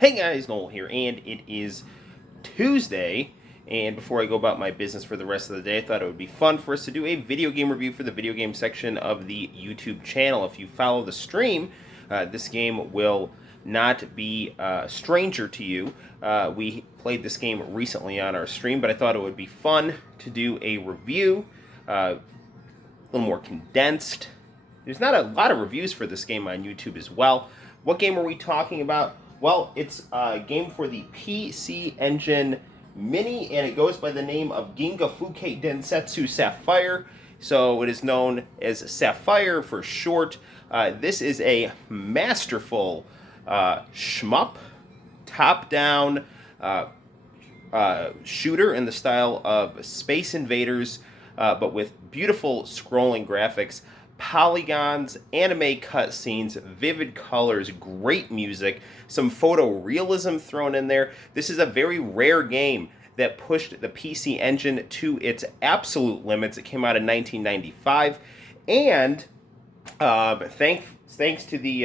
Hey guys, Noel here, and it is Tuesday. And before I go about my business for the rest of the day, I thought it would be fun for us to do a video game review for the video game section of the YouTube channel. If you follow the stream, this game will not be a stranger to you. We played this game recently on our stream, but I thought it would be fun to do a review, a little more condensed. There's not a lot of reviews for this game on YouTube as well. What game are we talking about? Well, it's a game for the PCEngine Mini, and it goes by the name of Ginga Fukei Densetsu Sapphire. So it is known as Sapphire for short. This is a masterful shmup, top-down shooter in the style of Space Invaders, but with beautiful scrolling graphics, polygons, anime cutscenes, vivid colors, great music, some photorealism thrown in there. This is a very rare game that pushed the PCEngine to its absolute limits. It came out in 1995, and thanks to the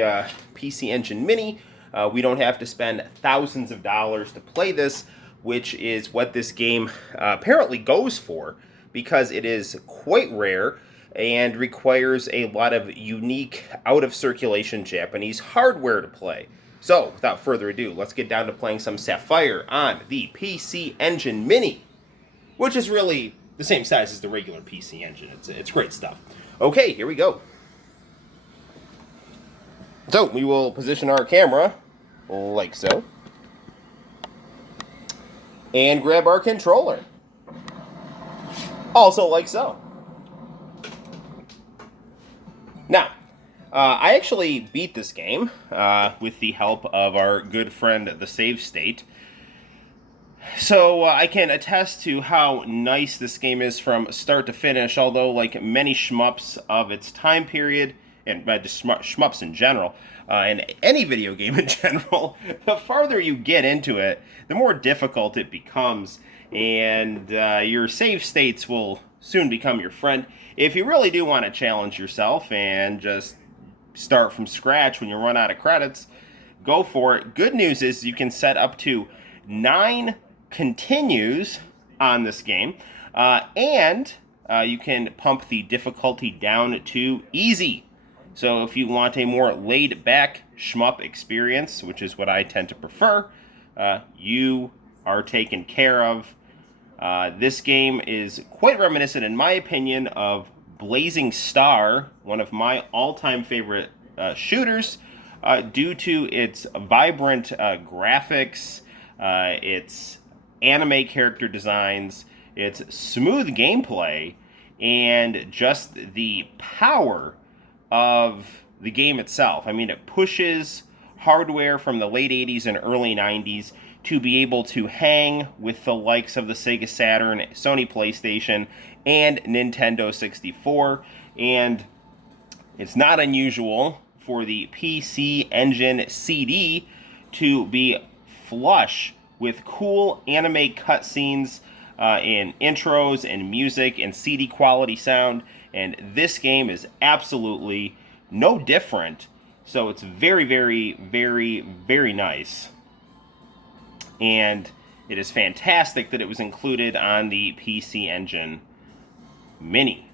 PCEngine Mini, we don't have to spend thousands of dollars to play this, which is what this game apparently goes for, because it is quite rare and requires a lot of unique, out-of-circulation Japanese hardware to play. So, without further ado, let's get down to playing some Sapphire on the PCEngine Mini, which is really the same size as the regular PCEngine. It's great stuff. Okay, here we go. So, we will position our camera like so, and grab our controller, also like so. Now, I actually beat this game with the help of our good friend, the Save State. So I can attest to how nice this game is from start to finish, although like many shmups of its time period, and just shmups in general, and any video game in general, the farther you get into it, the more difficult it becomes, and your save states will soon become your friend. If you really do want to challenge yourself and just start from scratch when you run out of credits, go for it. Good news is you can set up to 9 continues on this game, and you can pump the difficulty down to easy. So if you want a more laid-back shmup experience, which is what I tend to prefer, you are taken care of. This game is quite reminiscent, in my opinion, of Blazing Star, one of my all-time favorite shooters, due to its vibrant graphics, its anime character designs, its smooth gameplay, and just the power of the game itself. I mean, it pushes hardware from the late 80s and early 90s to be able to hang with the likes of the Sega Saturn, Sony PlayStation, and Nintendo 64. And it's not unusual for the PCEngine CD to be flush with cool anime cutscenes and intros and music and CD quality sound. And this game is absolutely no different. So it's very, very, very, very nice. And it is fantastic that it was included on the PCEngine Mini.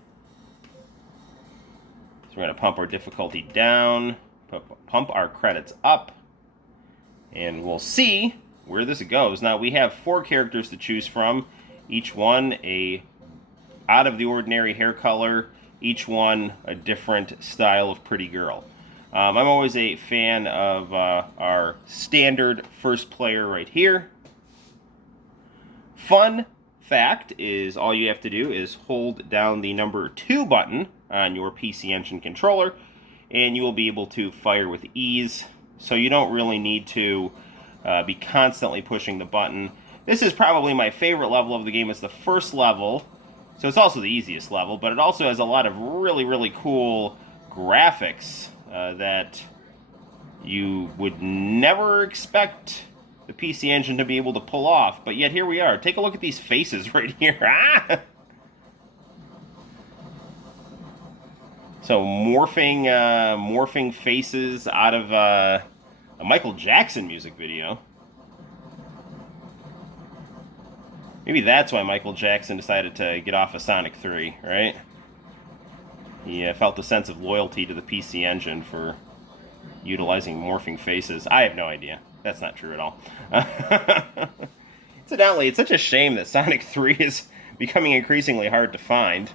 So we're going to pump our difficulty down, pump our credits up, and we'll see where this goes. Now, we have 4 characters to choose from, each one a out-of-the-ordinary hair color, each one a different style of pretty girl. I'm always a fan of our standard first player right here. Fun fact is all you have to do is hold down the number 2 button on your PCEngine controller, and you will be able to fire with ease. So you don't really need to be constantly pushing the button. This is probably my favorite level of the game. It's the first level, so it's also the easiest level, but it also has a lot of really, really cool graphics that you would never expect the PCEngine to be able to pull off, but yet here we are. Take a look at these faces right here. So morphing faces out of A Michael Jackson music video. Maybe that's why Michael Jackson decided to get off of Sonic 3, right? He felt a sense of loyalty to the PCEngine for utilizing morphing faces. I have no idea. That's not true at all. Incidentally, it's such a shame that Sonic 3 is becoming increasingly hard to find.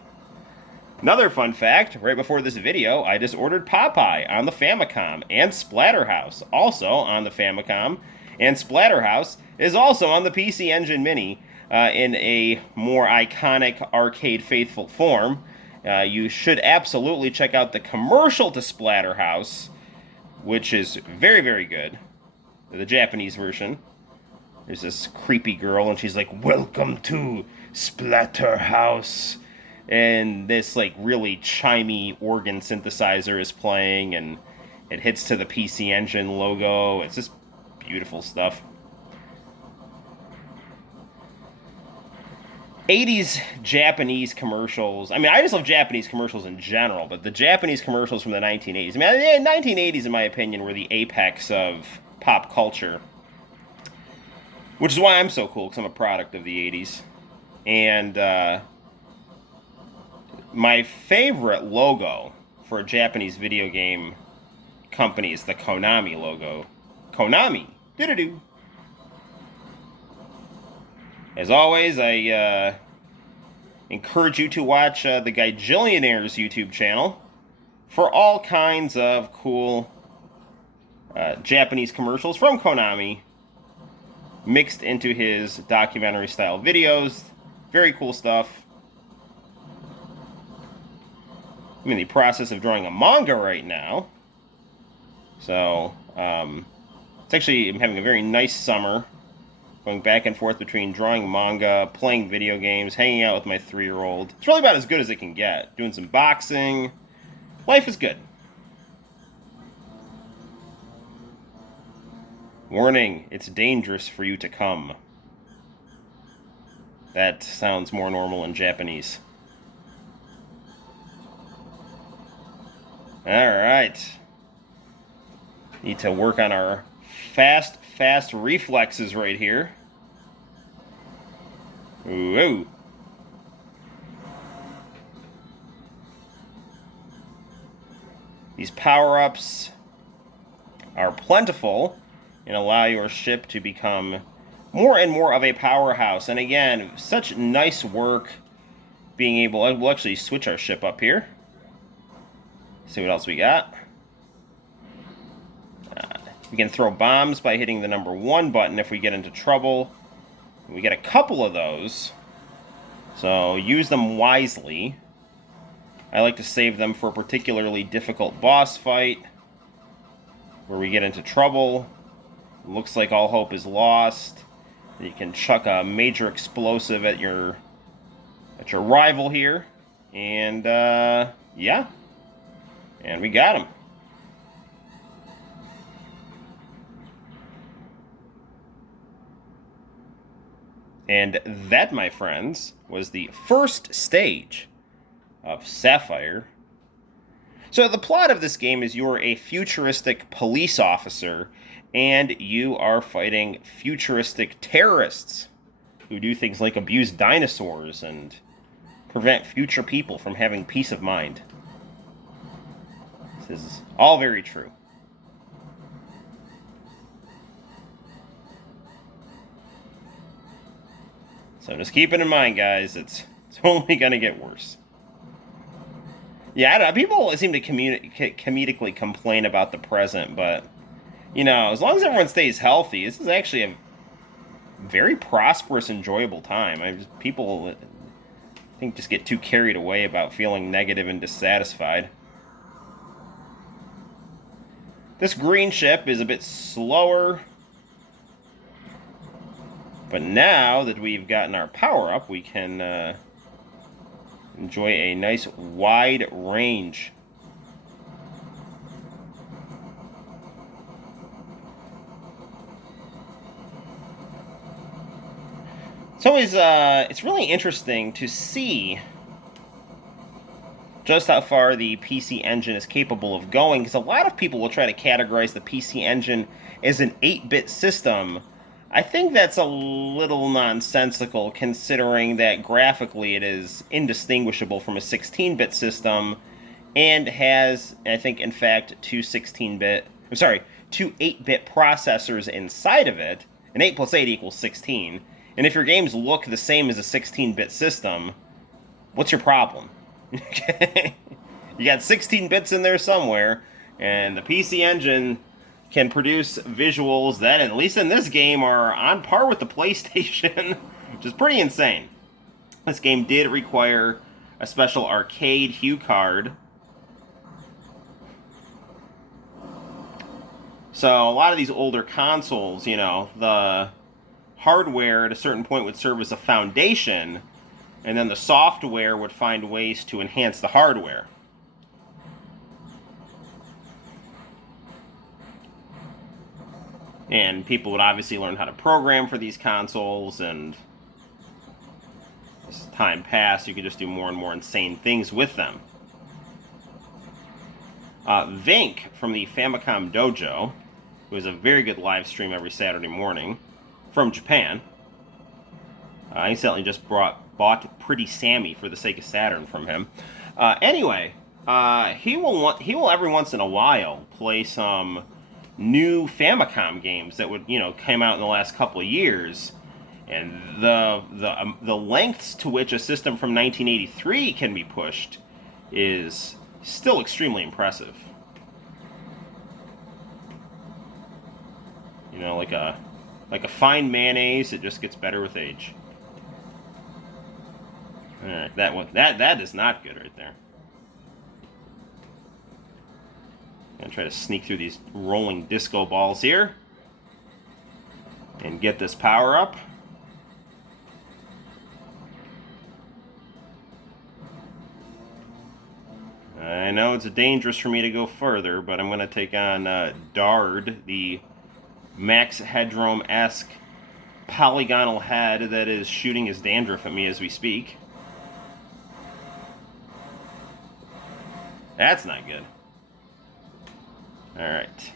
Another fun fact, right before this video, I just ordered Popeye on the Famicom, and Splatterhouse also on the Famicom, and Splatterhouse is also on the PCEngine Mini in a more iconic arcade-faithful form. You should absolutely check out the commercial to Splatterhouse, which is very, very good. The Japanese version. There's this creepy girl, and she's like, "Welcome to Splatterhouse." And this, like, really chimey organ synthesizer is playing, and it hits to the PCEngine logo. It's just beautiful stuff. 80s Japanese commercials. I mean, I just love Japanese commercials in general, but the Japanese commercials from the 1980s. I mean, the 1980s, in my opinion, were the apex of pop culture. Which is why I'm so cool, because I'm a product of the 80s. And my favorite logo for a Japanese video game company is the Konami logo. Konami. Do-do-do. As always, I encourage you to watch the Gaijillionaires YouTube channel for all kinds of cool Japanese commercials from Konami mixed into his documentary-style videos. Very cool stuff. I'm in the process of drawing a manga right now. So, it's actually, I'm having a very nice summer. Going back and forth between drawing manga, playing video games, hanging out with my 3-year-old. It's really about as good as it can get. Doing some boxing. Life is good. Warning, it's dangerous for you to come. That sounds more normal in Japanese. Alright. Need to work on our fast reflexes right here. Ooh. These power-ups are plentiful and allow your ship to become more and more of a powerhouse. And again, such nice work being able... We'll actually switch our ship up here. See what else we got. We can throw bombs by hitting the number 1 button if we get into trouble. We get a couple of those, so use them wisely. I like to save them for a particularly difficult boss fight where we get into trouble. Looks like all hope is lost. You can chuck a major explosive at your rival here, and yeah, and we got him. And that, my friends, was the first stage of Sapphire. So the plot of this game is you're a futuristic police officer, and you are fighting futuristic terrorists who do things like abuse dinosaurs and prevent future people from having peace of mind. This is all very true. So just keep it in mind, guys. It's only going to get worse. Yeah, I don't know. People seem to comedically complain about the present, but, you know, as long as everyone stays healthy, this is actually a very prosperous, enjoyable time. People, I think, just get too carried away about feeling negative and dissatisfied. This green ship is a bit slower. But now that we've gotten our power-up, we can enjoy a nice wide range. It's always, it's really interesting to see just how far the PCEngine is capable of going, because a lot of people will try to categorize the PCEngine as an 8-bit system. I think that's a little nonsensical, considering that graphically it is indistinguishable from a 16-bit system, and has, I think, in fact, two 8-bit processors inside of it, and 8 plus 8 equals 16. And if your games look the same as a 16-bit system, what's your problem? Okay, you got 16 bits in there somewhere, and the PCEngine can produce visuals that, at least in this game, are on par with the PlayStation, which is pretty insane. This game did require a special arcade hue card. So a lot of these older consoles, you know, the hardware at a certain point would serve as a foundation, and then the software would find ways to enhance the hardware. And people would obviously learn how to program for these consoles, and as time passed, you could just do more and more insane things with them. Vink from the Famicom Dojo, who has a very good live stream every Saturday morning from Japan. I accidentally just bought Pretty Sammy for the Sega Saturn from him. Anyway, he will every once in a while play some new Famicom games that would, came out in the last couple of years, and the lengths to which a system from 1983 can be pushed is still extremely impressive. Like a fine mayonnaise, it just gets better with age. All right, that is not good right there. Gonna try to sneak through these rolling disco balls here and get this power up. I know it's dangerous for me to go further, but I'm going to take on Dard, the Max Headroom-esque polygonal head that is shooting his dandruff at me as we speak. That's not good. Alright.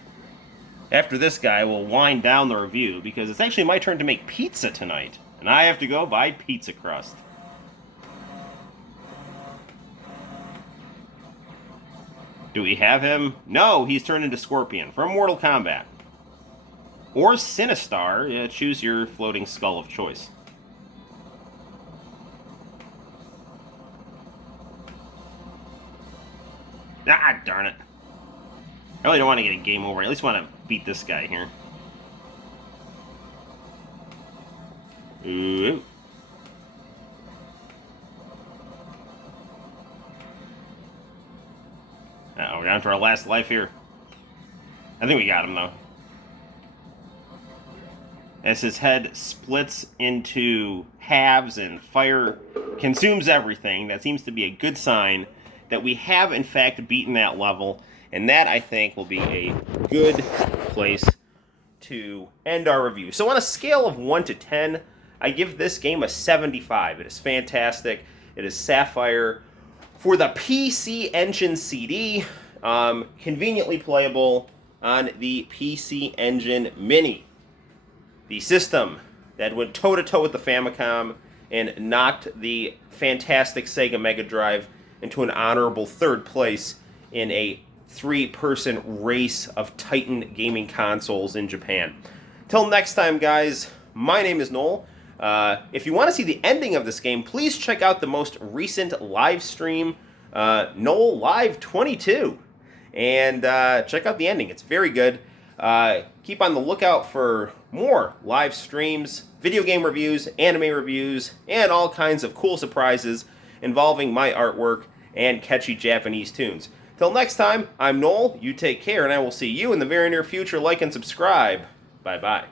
After this guy, we'll wind down the review, because it's actually my turn to make pizza tonight, and I have to go buy pizza crust. Do we have him? No, he's turned into Scorpion from Mortal Kombat. Or Sinistar. Yeah, choose your floating skull of choice. Ah, darn it. I really don't want to get a game over. I at least want to beat this guy here. Ooh. Uh-oh, we're down to our last life here. I think we got him, though. As his head splits into halves and fire consumes everything, that seems to be a good sign that we have, in fact, beaten that level. And that, I think, will be a good place to end our review. So on a scale of 1 to 10, I give this game a 75. It is fantastic. It is Sapphire for the PCEngine CD, conveniently playable on the PCEngine Mini. The system that went toe-to-toe with the Famicom and knocked the fantastic Sega Mega Drive into an honorable third place in a 3-person race of Titan gaming consoles in Japan. Till next time, guys, my name is Noel. If you want to see the ending of this game, please check out the most recent live stream, Noel Live 22, and check out the ending. It's very good. Keep on the lookout for more live streams, video game reviews, anime reviews, and all kinds of cool surprises involving my artwork and catchy Japanese tunes. Till next time, I'm Noel, you take care, and I will see you in the very near future. Like and subscribe. Bye-bye.